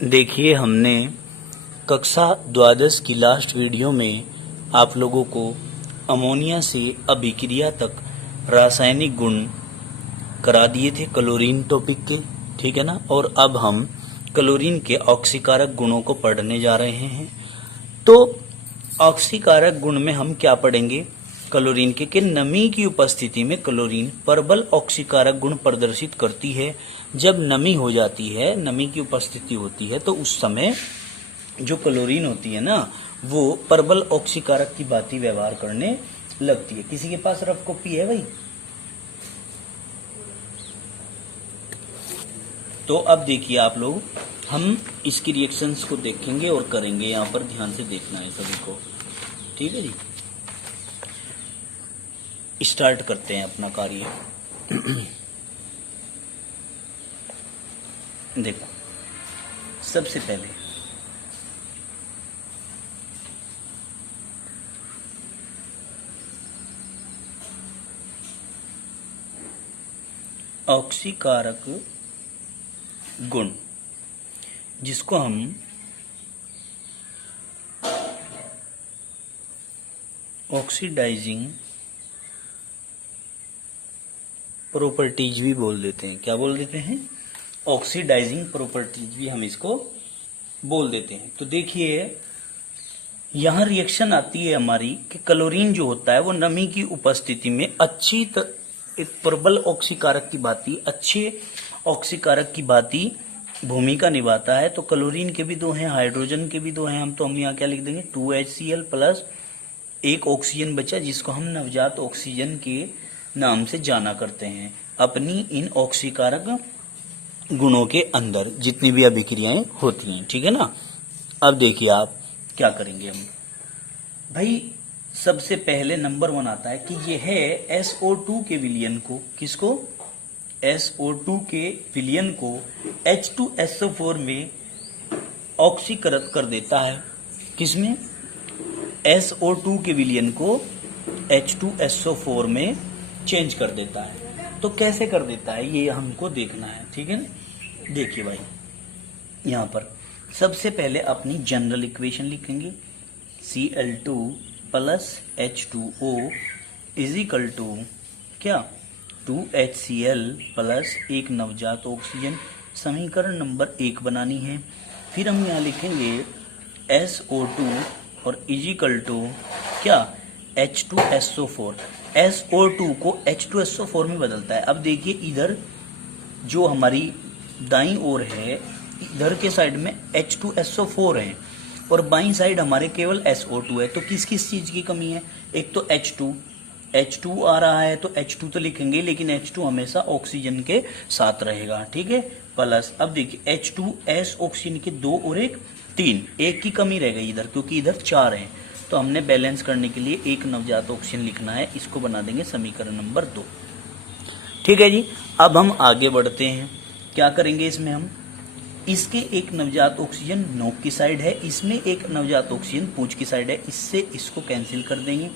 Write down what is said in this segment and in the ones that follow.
देखिए, हमने कक्षा द्वादश की लास्ट वीडियो में आप लोगों को अमोनिया से अभिक्रिया तक रासायनिक गुण करा दिए थे क्लोरीन टॉपिक के, ठीक है ना। और अब हम क्लोरीन के ऑक्सीकारक गुणों को पढ़ने जा रहे हैं। तो ऑक्सीकारक गुण में हम क्या पढ़ेंगे क्लोरीन के कि नमी की उपस्थिति में क्लोरीन प्रबल ऑक्सीकारक गुण प्रदर्शित करती है। जब नमी हो जाती है, नमी की उपस्थिति होती है, तो उस समय जो क्लोरीन होती है ना, वो प्रबल ऑक्सीकारक की भांति व्यवहार करने लगती है। किसी के पास रफ कॉपी है भाई? तो अब देखिए आप लोग, हम इसकी रिएक्शंस को देखेंगे और करेंगे। यहाँ पर ध्यान से देखना है सभी को, ठीक है जी। स्टार्ट करते हैं अपना कार्य। देखो, सबसे पहले ऑक्सीकारक गुण, जिसको हम ऑक्सीडाइजिंग प्रॉपर्टीज भी बोल देते हैं। क्या बोल देते हैं? ऑक्सीडाइजिंग प्रॉपर्टीज भी हम इसको बोल देते हैं। तो देखिए, यहां रिएक्शन आती है हमारी कि क्लोरीन जो होता है वो नमी की उपस्थिति में एक प्रबल ऑक्सीकारक की भांति, अच्छे ऑक्सीकारक की भांति भूमिका निभाता है। तो क्लोरीन के भी दो हैं, हाइड्रोजन के भी दो हैं। हम यहाँ क्या लिख देंगे? 2HCl प्लस एक ऑक्सीजन बचा, जिसको हम नवजात ऑक्सीजन के नाम से जाना करते हैं। अपनी इन ऑक्सीकारक गुणों के अंदर जितनी भी अभिक्रियाएं होती हैं, ठीक है ना। अब देखिए आप क्या करेंगे हम भाई। सबसे पहले नंबर 1 आता है कि यह है SO2 के विलयन को, किसको? SO2 के विलयन को H2SO4 में ऑक्सीकृत कर देता है। किसमें? SO2 के विलयन को H2SO4 में चेंज कर देता है। तो कैसे कर देता है ये हमको देखना है, ठीक है ना। देखिए भाई, यहाँ पर सबसे पहले अपनी जनरल इक्वेशन लिखेंगे। Cl2 plus H2O is equal to क्या? 2HCl प्लस एक नवजात ऑक्सीजन। समीकरण नंबर 1 बनानी है। फिर हम यहाँ लिखेंगे SO2 और इज इक्वल टू क्या? H2SO4। SO2 को H2SO4 में बदलता है। अब देखिए, इधर जो हमारी दाईं ओर है, इधर के साइड में H2SO4 है और बाईं साइड हमारे केवल SO2 है। तो किस किस चीज की कमी है? एक तो H2 आ रहा है, तो H2 तो लिखेंगे, लेकिन H2 हमेशा ऑक्सीजन के साथ रहेगा, ठीक है। प्लस अब देखिए H2S ऑक्सीजन के 2 और 1 3, एक की कमी रह गई इधर, क्योंकि इधर 4 है। तो हमने बैलेंस करने के लिए एक नवजात ऑक्सीजन लिखना है। इसको बना देंगे समीकरण नंबर 2, ठीक है जी। अब हम आगे बढ़ते हैं। क्या करेंगे इसमें हम? इसके एक नवजात ऑक्सीजन नोक की साइड है, इसमें एक नवजात ऑक्सीजन पूंछ की साइड है। इससे इसको कैंसिल कर देंगे।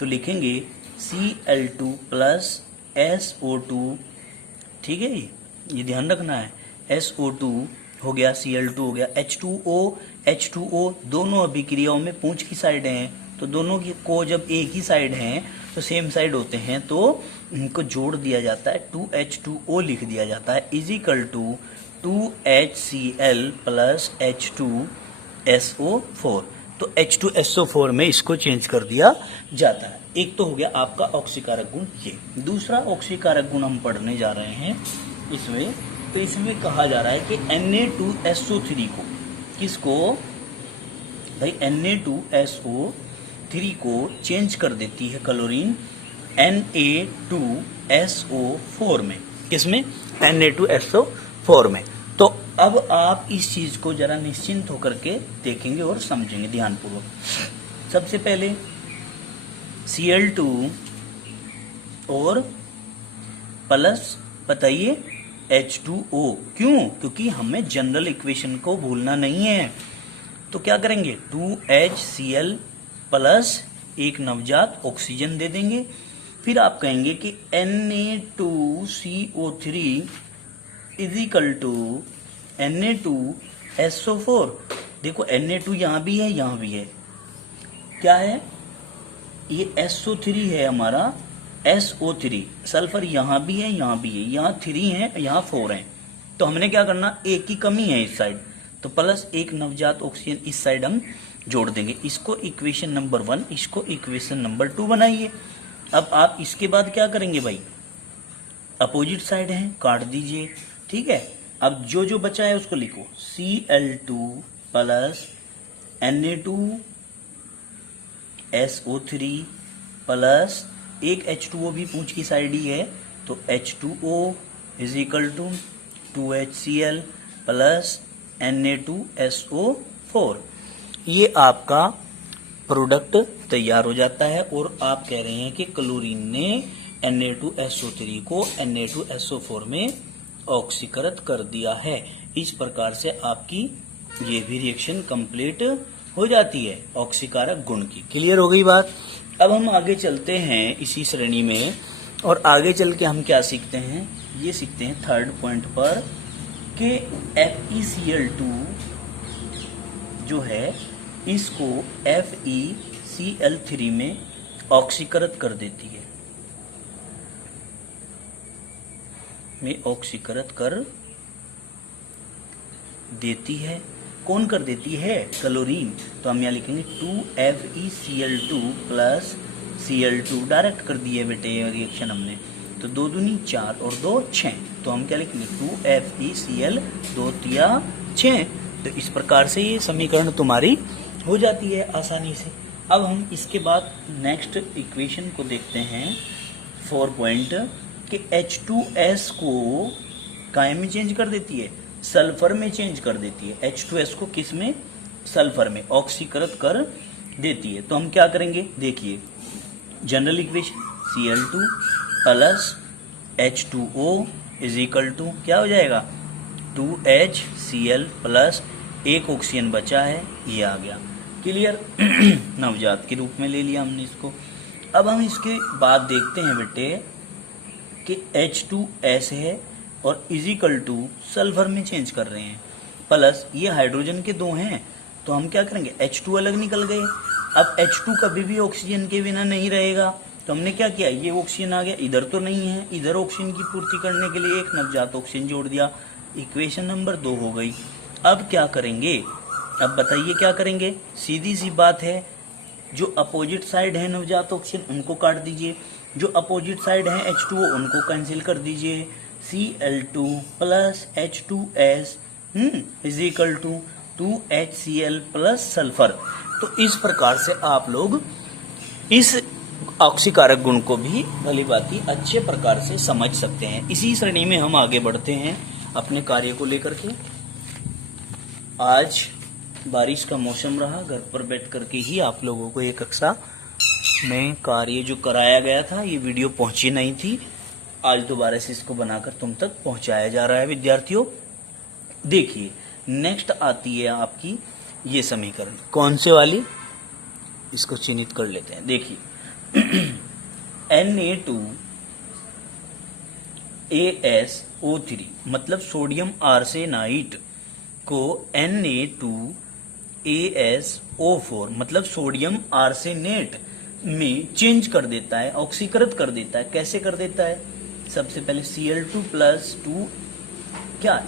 तो लिखेंगे Cl2 प्लस SO2, ठीक है, ये ध्यान रखना है। SO2 हो गया, Cl2 हो गया, H2O दोनों अभिक्रियाओं में पूंछ की साइड हैं। तो दोनों की को जब एक ही साइड हैं तो सेम साइड होते हैं, तो इनको जोड़ दिया जाता है, 2H2O लिख दिया जाता है, is equal to 2HCl plus H2SO4। तो H2SO4 में इसको चेंज कर दिया जाता है। एक तो हो गया आपका ऑक्सीकारक गुण ये। दूसरा ऑक्सीकारक गुण हम पढ़ने जा रहे हैं इसमें। तो इसमें कहा जा रहा है कि Na2SO3 को, किसको भाई? Na2SO3 को चेंज कर देती है क्लोरीन Na2SO4 में। किसमें? Na2SO4 में। तो अब आप इस चीज को जरा निश्चिंत होकर के देखेंगे और समझेंगे ध्यानपूर्वक। सबसे पहले Cl2 और प्लस बताइए H2O। क्यों? क्योंकि हमें जनरल इक्वेशन को भूलना नहीं है। तो क्या करेंगे? 2HCl प्लस एक नवजात ऑक्सीजन दे देंगे। फिर आप कहेंगे कि Na2CO3 is equal to Na2 SO4। देखो Na2 यहाँ भी है, यहाँ भी है, क्या है ये SO3 है हमारा, SO3। सल्फर यहाँ भी है, यहाँ भी है, यहाँ 3 है, यहाँ 4 है। तो हमने क्या करना, एक की कमी है इस साइड, तो प्लस एक नवजात ऑक्सीजन इस साइड हम जोड़ देंगे। इसको इक्वेशन नंबर 1, इसको इक्वेशन नंबर 2 बनाइए। अब आप इसके बाद क्या करेंगे भाई, अपोजिट साइड है, काट दीजिए, ठीक है। अब जो जो बचा है उसको लिखो, Cl2 plus Na2 SO3 plus एक H2O भी पूंछ की साइड ही है, तो H2O is equal to 2HCl plus Na2SO4। ये आपका प्रोडक्ट तैयार हो जाता है और आप कह रहे हैं कि क्लोरीन ने Na2SO3 को Na2SO4 में ऑक्सीकृत कर दिया है। इस प्रकार से आपकी ये भी रिएक्शन कंप्लीट हो जाती है ऑक्सीकारक गुण की। क्लियर हो गई बात। अब हम आगे चलते हैं इसी श्रेणी में, और आगे चल के हम क्या सीखते हैं, ये सीखते हैं थर्ड पॉइंट पर कि FeCl2 जो है इसको FeCl3 में ऑक्सीकृत कर देती है, में ऑक्सीकृत कर देती है। कौन कर देती है, क्लोरीन। तो हम यहाँ लिखेंगे 2FeCl2 प्लस Cl2, डायरेक्ट कर दिए बेटे ये रिएक्शन हमने, तो 2 दूनी 4 और 2 6, तो हम क्या लिखेंगे 2FeCl 2 तिया 6। तो इस प्रकार से ये समीकरण तुम्हारी हो जाती है आसानी से। अब हम इसके बाद नेक्स्ट इक्वेशन को देखते हैं 4 पॉइंट कि H2S को काय में चेंज कर देती है, सल्फर में चेंज कर देती है। H2S को किस में, सल्फर में ऑक्सीकृत कर देती है। तो हम क्या करेंगे, देखिए general equation Cl2 plus H2O is equal to क्या हो जाएगा 2HCl प्लस एक ऑक्सीजन बचा है, ये आ गया। क्लियर। नवजात के रूप में ले लिया हमने इसको। अब हम इसके बाद देखते हैं बेटे कि H2S है और इजिकल टू सल्फर में चेंज कर रहे हैं, प्लस ये हाइड्रोजन के 2 हैं, तो हम क्या करेंगे H2 अलग निकल गए। अब H2 कभी भी ऑक्सीजन के बिना नहीं रहेगा, तो हमने क्या किया, ये ऑक्सीजन आ गया, इधर तो नहीं है, इधर ऑक्सीजन की पूर्ति करने के लिए एक नवजात ऑक्सीजन जोड़ दिया, इक्वेशन नंबर 2 हो गई। अब क्या करेंगे, अब बताइए क्या करेंगे, सीधी सी बात है, जो अपोजिट साइड है नवजात ऑक्सीजन उनको काट दीजिए, जो अपोजिट साइड है H2O उनको कैंसिल कर दीजिए। Cl2 plus H2S is equal to 2HCl plus sulphur. तो इस प्रकार से आप लोग इस ऑक्सीकारक गुण को भी भली भांति अच्छे प्रकार से समझ सकते हैं। इसी श्रेणी में हम आगे बढ़ते हैं अपने कार्य को लेकर के। आज बारिश का मौसम रहा, घर पर बैठ करके ही आप लोगों को ये कक्षा में कार्य जो कराया गया था, ये वीडियो पहुंची नहीं थी, आज दोबारा से इसको बनाकर तुम तक पहुंचाया जा रहा है विद्यार्थियों। देखिए नेक्स्ट आती है आपकी ये समीकरण, कौन से वाली, इसको चिन्हित कर लेते हैं। देखिए Na2AsO3 मतलब सोडियम आर्सेनाइट को Na2AsO4 मतलब सोडियम आर्सेनेट में चेंज कर देता है, ऑक्सीकृत कर देता है। कैसे कर देता है, सबसे पहले Cl2 प्लस 2 क्या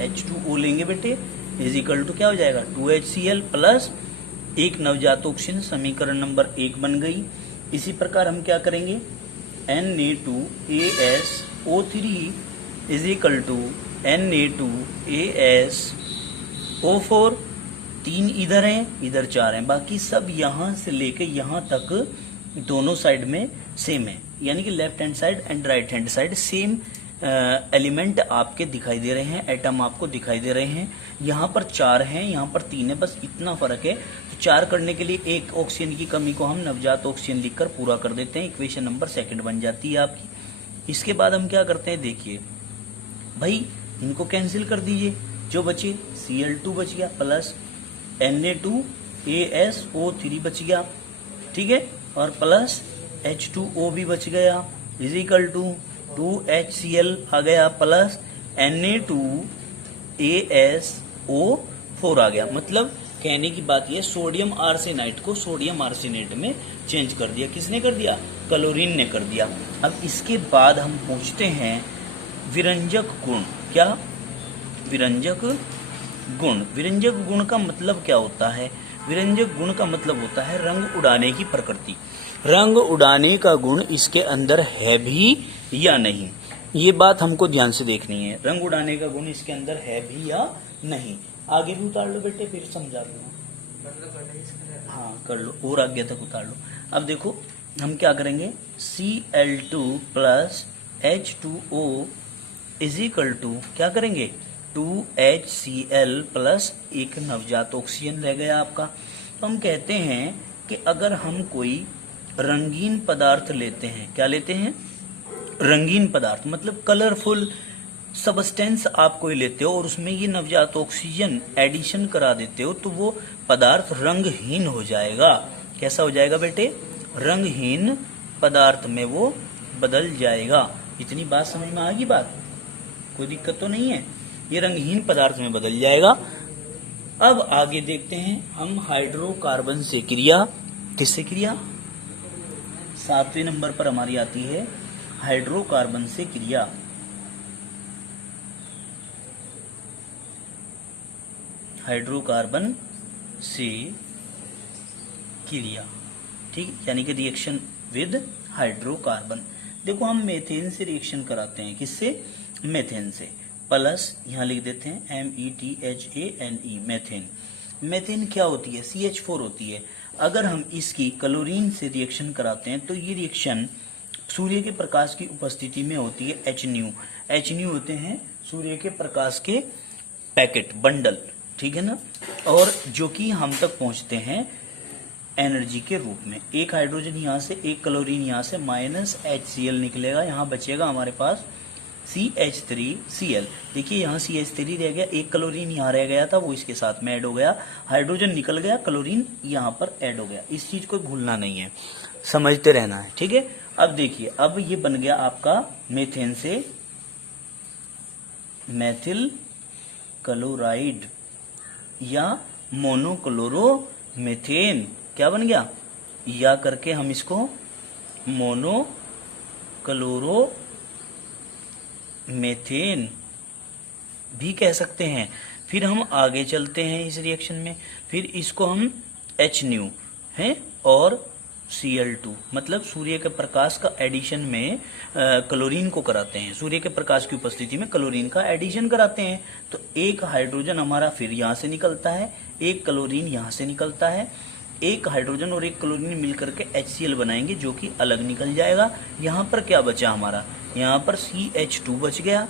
H2O लेंगे बेटे, इज इक्वल टू क्या हो जाएगा 2HCl प्लस एक नवजात ऑक्सीजन, समीकरण नंबर 1 बन गई। इसी प्रकार हम क्या करेंगे, Na2AsO3 is equal to Na2AsO4, 3 इधर हैं, इधर 4 हैं, बाकी सब यहां से लेके यहां तक दोनों साइड में सेम है, यानी कि left hand side and right hand side same element आपके दिखाई दे रहे हैं, एटम आपको दिखाई दे रहे हैं। यहाँ पर 4 हैं, यहाँ पर 3 है, बस इतना फर्क है। तो 4 करने के लिए एक ऑक्सीजन की कमी को हम नवजात ऑक्सीजन लिखकर पूरा कर देते हैं, इक्वेशन नंबर 2 बन जाती है आपकी। इसके बाद हम क्या करते हैं, देखिए भाई इनको कैंसिल कर दीजिए, जो बचे Cl2 बच गया प्लस Na2AsO3 बच गया, ठीक है, और प्लस H2O भी बच गया, इज इक्वल टू 2HCl आ गया प्लस Na2 ASO4 आ गया। मतलब कहने की बात यह, सोडियम आर्सेनाइड को सोडियम आर्सेनेट में चेंज कर दिया। किसने कर दिया? क्लोरीन ने कर दिया। अब इसके बाद हम पूछते हैं विरंजक गुण। क्या? विरंजक गुण। विरंजक गुण का मतलब क्या होता है? विरंजक गुण का मतलब होता है रंग उड़ाने की प्रकृति। रंग उड़ाने का गुण इसके अंदर है भी या नहीं, ये बात हमको ध्यान से देखनी है। रंग उड़ाने का गुण इसके अंदर है भी या नहीं। आगे भी उतार लो बेटे, फिर समझा दूंगा। हाँ कर लो, और आगे तक उतार लो। अब देखो हम क्या करेंगे, Cl2 plus H2O is equal to क्या करेंगे, 2HCl प्लस एक नवजात ऑक्सीजन रह गया आपका। तो हम कहते हैं कि अगर हम कोई रंगीन पदार्थ लेते हैं, क्या लेते हैं? रंगीन पदार्थ, मतलब कलरफुल सबस्टेंस आप कोई लेते हो और उसमें ये नवजात ऑक्सीजन एडिशन करा देते हो, तो वो पदार्थ रंगहीन हो जाएगा। कैसा हो जाएगा बेटे? रंगहीन पदार्थ में वो बदल जाएगा। इतनी बात समझ में आ गई? बात कोई दिक्कत तो नहीं है? ये रंगहीन पदार्थ में बदल जाएगा। अब आगे देखते हैं हम हाइड्रोकार्बन से क्रिया। किससे क्रिया? 7वें नंबर पर हमारी आती है हाइड्रोकार्बन से क्रिया। हाइड्रोकार्बन से क्रिया, ठीक, यानी कि रिएक्शन विद हाइड्रोकार्बन। देखो हम मेथेन से रिएक्शन कराते हैं। किससे? मेथेन से। प्लस यहाँ लिख देते हैं METHANE, मेथेन। मेथेन क्या होती है? CH4 होती है। अगर हम इसकी क्लोरीन से रिएक्शन कराते हैं तो ये रिएक्शन सूर्य के प्रकाश की उपस्थिति में होती है HNU। HNU होते हैं सूर्य के प्रकाश के पैकेट, बंडल, ठीक है ना, और जो कि हम तक पहुंचते हैं एनर्जी के रूप में। एक हाइड्रोजन यहाँ से, एक क्लोरीन यहाँ से, माइनस HCl निकलेगा। यहाँ बचेगा हमारे पास CH3Cl। देखिए यहाँ CH3 रह गया, एक क्लोरीन यहाँ रह गया था, वो इसके साथ में ऐड हो गया। हाइड्रोजन निकल गया, क्लोरीन यहाँ पर ऐड हो गया। इस चीज को भूलना नहीं है, समझते रहना है, ठीक है। अब देखिए, अब ये बन गया आपका मेथेन से मेथिल क्लोराइड या मोनोक्लोरोमेथेन। क्या बन गया? या करके हम इसको मोनोक्लोरोमेथेन भी कह सकते हैं। फिर हम आगे चलते हैं इस रिएक्शन में, फिर इसको हम HNU है और Cl2, मतलब सूर्य के प्रकाश का एडिशन में क्लोरीन को कराते हैं। सूर्य के प्रकाश की उपस्थिति में क्लोरीन का एडिशन कराते हैं। तो एक हाइड्रोजन हमारा फिर यहाँ से निकलता है, एक क्लोरीन यहाँ से निकलता है। एक हाइड्रोजन और एक क्लोरीन मिलकर के HCl बनाएंगे, जो कि अलग निकल जाएगा। यहाँ पर क्या बचा हमारा? यहाँ पर CH2 बच गया।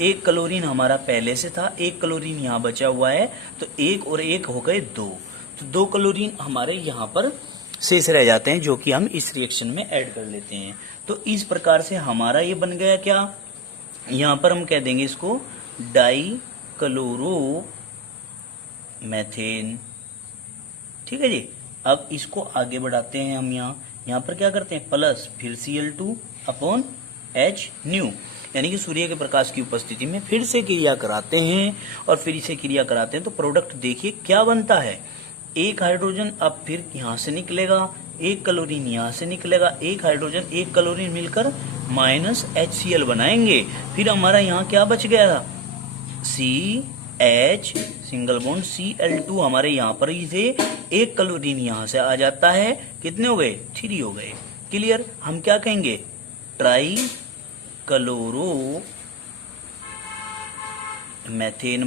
एक क्लोरीन हमारा पहले से था, एक क्लोरीन यहाँ बचा हुआ है, तो एक और एक हो गए 2। तो 2 क्लोरीन हमारे यहाँ पर शेष रह जाते हैं, जो कि हम इस रिएक्शन में ऐड कर लेते हैं। तो इस प्रकार से हमारा ये बन गया क्या? यहाँ पर हम कह देंगे इसको डाइक्लोरोमेथेन, ठीक है जी। अब इसको आगे बढ़ाते हैं हम। यहाँ पर क्या करते हैं? प्लस फिर Cl2 अपॉन HNU, यानी कि सूर्य के प्रकाश की उपस्थिति में फिर से क्रिया कराते हैं और फिर इसे क्रिया कराते हैं तो प्रोडक्ट देखिए क्या बनता है। एक हाइड्रोजन अब फिर यहाँ से निकलेगा, एक क्लोरीन यहाँ से निकलेगा, एक हाइड्रोजन एक क्लोरीन मिलकर माइनस HCl बनाएंगे। फिर हमारा यहाँ क्या बच गया? CH सिंगल बॉन्ड Cl2 हमारे यहाँ पर ही से एक क्लोरीन यहाँ से आ जाता है। कितने हो गए? 3 हो गए। क्लियर? हम क्या कहेंगे? ट्राई क्लोरोमेथेन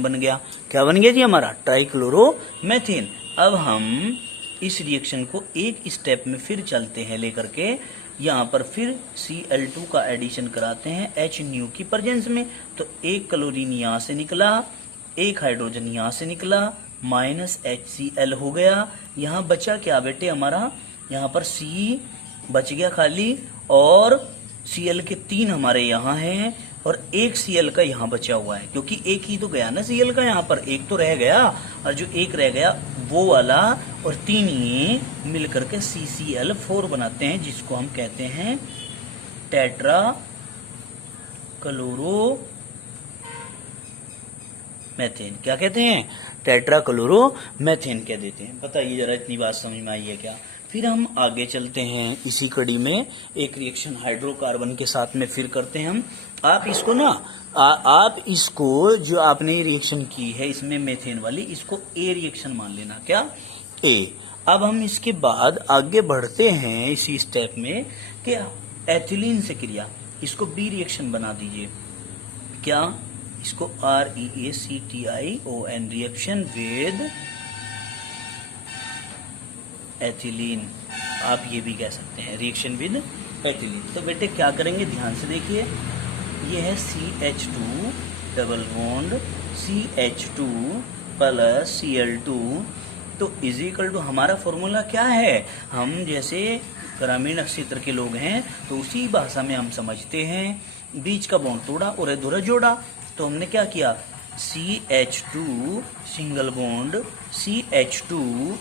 बन गया। क्या बन गया जी हमारा? ट्राइक्लोरोमेथेन। अब हम इस रिएक्शन को एक स्टेप में फिर चलते हैं लेकर के, यहाँ पर फिर Cl2 का एडिशन कराते हैं HNU की प्रेजेंस में। तो एक क्लोरीन यहाँ से निकला, एक हाइड्रोजन यहाँ से निकला, माइनस HCl हो गया। यहाँ बचा क्या बेटे हमारा? यहाँ पर C बच गया खाली, और Cl के 3 हमारे यहाँ हैं और एक Cl का यहाँ बचा हुआ है, क्योंकि एक ही तो गया ना Cl का, यहाँ पर एक तो रह गया, और जो एक रह गया वो वाला, और 3 ये मिलकर के CCl4 बनाते हैं, जिसको हम कहते हैं टेट्रा क्लोरो मैथेन। क्या कहते हैं? टेट्राक्लोरोमेथेन कह देते हैं। बताइए जरा, इतनी बात समझ में आई है क्या? फिर हम आगे चलते हैं इसी कड़ी में, एक रिएक्शन हाइड्रोकार्बन के साथ में फिर करते हैं हम। आप इसको ना आप इसको जो आपने रिएक्शन की है इसमें मेथेन वाली, इसको ए रिएक्शन मान लेना। क्या? ए। अब हम इसके बाद आगे बढ़ते हैं इसी स्टेप में कि एथिलीन से क्रिया, इसको बी रिएक्शन बना दीजिए। क्या? इसको REACTION रिएक्शन विद एथिलीन, आप ये भी कह सकते हैं रिएक्शन विद एथिलीन। तो बेटे क्या करेंगे, ध्यान से देखिए, ये है CH2 double bond CH2 plus Cl2, तो इजिकल टू हमारा फॉर्मूला क्या है? हम जैसे ग्रामीण क्षेत्र के लोग हैं तो उसी भाषा में हम समझते हैं, बीच का बॉन्ड तोड़ा और अधूरा जोड़ा। तो हमने क्या किया, CH2 सिंगल बॉन्ड CH2,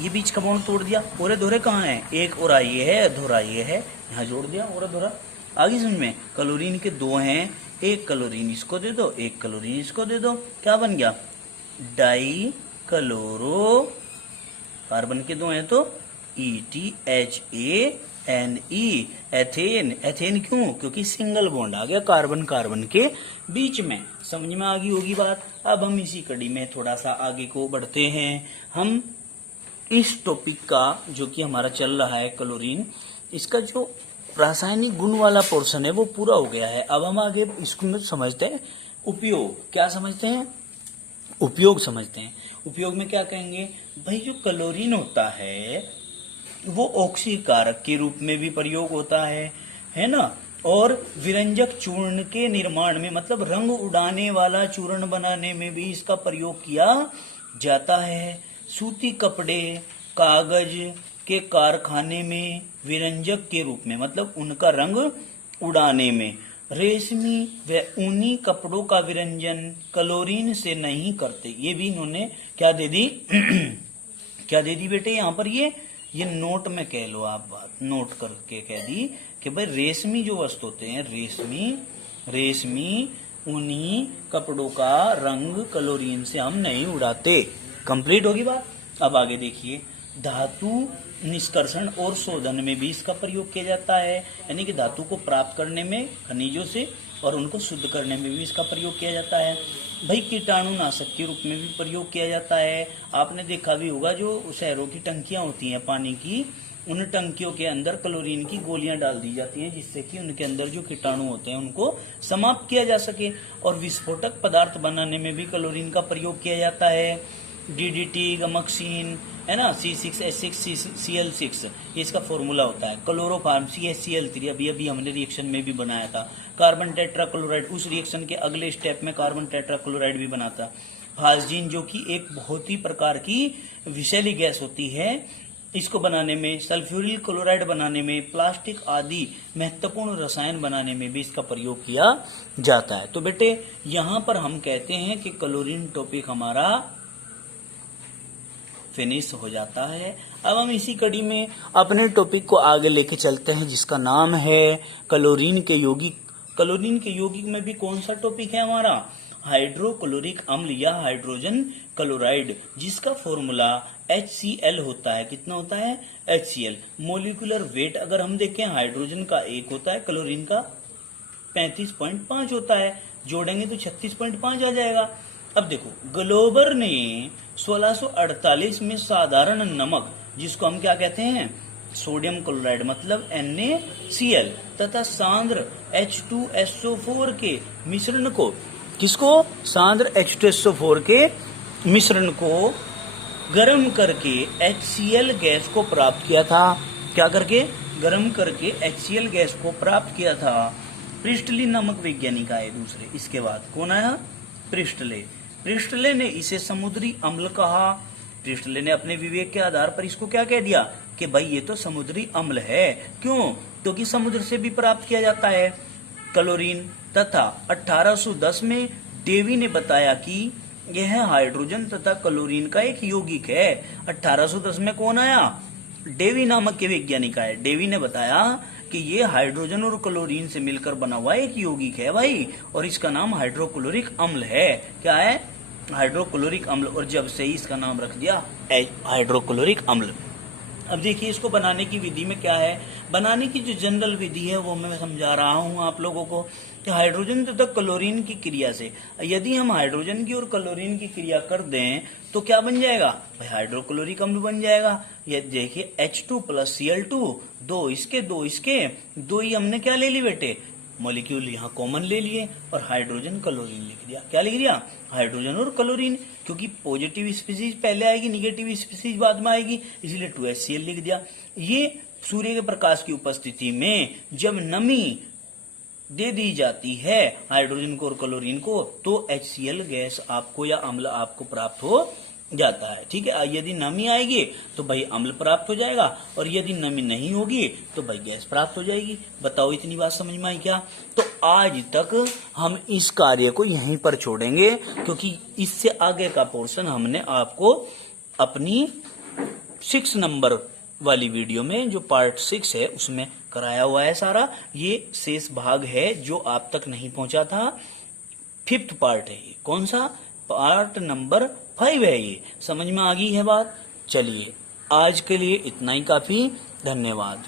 ये बीच का बॉन्ड तोड़ दिया। और अधूरे कहाँ है? एक और ये है, अधूरा ये है, यहाँ जोड़ दिया और अधूरा। आगे समझ में? क्लोरीन के दो हैं, एक क्लोरीन इसको दे दो, एक क्लोरीन इसको दे दो, क्या बन गया? डाई क्लोरो, कार्बन के दो हैं तो ETHANE, एथेन। एथेन क्यों? क्योंकि सिंगल बॉन्ड आ गया कार्बन कार्बन के बीच में। समझ में आ गई होगी बात। अब हम इसी कड़ी में थोड़ा सा आगे को बढ़ते हैं। हम इस टॉपिक का जो कि हमारा चल रहा है क्लोरीन, इसका जो रासायनिक गुण वाला पोर्शन है वो पूरा हो गया है। अब हम आगे इसको समझते हैं उपयोग। क्या समझते हैं? उपयोग समझते हैं। उपयोग में क्या कहेंगे भाई, जो क्लोरीन होता है वो ऑक्सीकारक के रूप में भी प्रयोग होता है ना, और विरंजक चूर्ण के निर्माण में, मतलब रंग उड़ाने वाला चूर्ण बनाने में भी इसका प्रयोग किया जाता है। सूती कपड़े, कागज के कारखाने में विरंजक के रूप में, मतलब उनका रंग उड़ाने में। रेशमी व ऊनी कपड़ों का विरंजन क्लोरीन से नहीं करते। ये भी इन्होंने क्या दे दी क्या दे दी बेटे यहाँ पर, ये नोट में कह लो आप, बात नोट करके कह दी कि भाई रेशमी जो वस्तु होते हैं, रेशमी ऊनी कपड़ों का रंग क्लोरीन से हम नहीं उड़ाते। कंप्लीट होगी बात। अब आगे देखिए, धातु निष्कर्षण और शोधन में भी इसका प्रयोग किया जाता है, यानी कि धातु को प्राप्त करने में खनिजों से और उनको शुद्ध करने में भी इसका प्रयोग किया जाता है। भाई कीटाणुनाशक के रूप में भी प्रयोग किया जाता है। आपने देखा भी होगा जो शहरों की टंकियां होती हैं पानी की, उन टंकियों के अंदर क्लोरीन की गोलियां डाल दी जाती हैं जिससे कि उनके अंदर जो कीटाणु होते हैं उनको समाप्त किया जा सके। और विस्फोटक पदार्थ बनाने में भी क्लोरीन का प्रयोग किया जाता है। DDT, गमक्सीन, है ना, C6H6Cl6, ये इसका फॉर्मूला होता है। क्लोरोफार्म CHCl3, अभी हमने रिएक्शन में भी बनाया था। कार्बन टेट्राक्लोराइड, उस रिएक्शन के अगले स्टेप में कार्बन टेट्राक्लोराइड भी बनाता। फास्जीन जो कि एक बहुत ही प्रकार की विषैली गैस होती है, इसको बनाने में, सल्फ्यूरिल क्लोराइड बनाने में, प्लास्टिक आदि महत्वपूर्ण रसायन बनाने में भी इसका प्रयोग किया जाता है। तो बेटे यहाँ पर हम कहते हैं कि क्लोरीन टॉपिक हमारा फिनिश हो जाता है। अब हम इसी कड़ी में अपने टॉपिक को आगे लेके चलते हैं जिसका नाम है क्लोरीन के यौगिक। क्लोरीन के यौगिक में भी कौन सा टॉपिक है हमारा? हाइड्रोक्लोरिक अम्ल या हाइड्रोजन क्लोराइड, जिसका फॉर्मूला HCl होता है। कितना होता है? HCl। मोलिकुलर वेट अगर हम देखें, हाइड्रोजन का 1 होता है, क्लोरीन का 35.5 होता है, जोड़ेंगे तो 36.5 आ जाएगा। अब देखो, ग्लोबर ने 1648 में साधारण नमक, जिसको हम क्या कहते हैं, सोडियम क्लोराइड मतलब NaCl, तथा सांद्र H2SO4 के मिश्रण को, किसको? सांद्र H2SO4 के मिश्रण को गर्म करके HCl गैस को प्राप्त किया था। क्या करके? गर्म करके HCl गैस को प्राप्त किया था। प्रिस्टली नामक वैज्ञानिक आए दूसरे। इसके बाद कौन आया? प्रिस्टले ने इसे समुद्री अम्ल कहा। प्रिस्टले ने अपने विवेक के आधार पर इसको क्या कह दिया कि भाई ये तो समुद्री अम्ल है। क्यों? क्योंकि समुद्र से भी प्राप्त किया जाता है क्लोरीन। तथा 1810 में डेवी ने बताया कि यह हाइड्रोजन तथा क्लोरीन का एक यौगिक है। 1810 में कौन आया? डेवी नामक के वैज्ञानिक आए। डेवी ने बताया कि ये हाइड्रोजन और क्लोरीन से मिलकर बना हुआ एक यौगिक है भाई, और इसका नाम हाइड्रोक्लोरिक अम्ल है। क्या है? हाइड्रोक्लोरिक अम्ल, और जब से ही इसका नाम रख दिया हाइड्रोक्लोरिक अम्ल। अब देखिए इसको बनाने की विधि में क्या है, बनाने की जो जनरल विधि है वो मैं समझा रहा हूं आप लोगों को कि हाइड्रोजन तथा क्लोरीन की क्रिया से, यदि हम हाइड्रोजन की और क्लोरीन की क्रिया कर दें तो क्या बन जाएगा भाई, हाइड्रोक्लोरिक अम्ल बन जाएगा। ये देखिए H2 + Cl2, दो इसके दो ही हमने क्या ले ली बेटे, मॉलिक्यूल यहाँ कॉमन ले लिए और हाइड्रोजन क्लोरीन लिख दिया। क्या लिख दिया, हाइड्रोजन और क्लोरीन, क्योंकि पॉजिटिव स्पीसीज पहले आएगी, निगेटिव स्पीसीज बाद में आएगी, इसलिए 2HCl लिख दिया। ये सूर्य के प्रकाश की उपस्थिति में जब नमी दे दी जाती है हाइड्रोजन को और क्लोरीन को, तो HCl गैस आपको या अम्ल आपको प्राप्त हो जाता है। ठीक है, यदि नमी आएगी तो भाई अम्ल प्राप्त हो जाएगा, और यदि नमी नहीं होगी तो भाई गैस प्राप्त हो जाएगी। बताओ इतनी बात समझ में आई क्या? तो आज तक हम इस कार्य को यहीं पर छोड़ेंगे, क्योंकि इससे आगे का पोर्शन हमने आपको अपनी 6 नंबर वाली वीडियो में, जो पार्ट 6 है, उसमें कराया हुआ है सारा। ये शेष भाग है जो आप तक नहीं पहुंचा था, 5th पार्ट है ये। कौन सा? पार्ट नंबर 5 है ये। समझ में आ गई है बात? चलिए आज के लिए इतना ही काफी। धन्यवाद।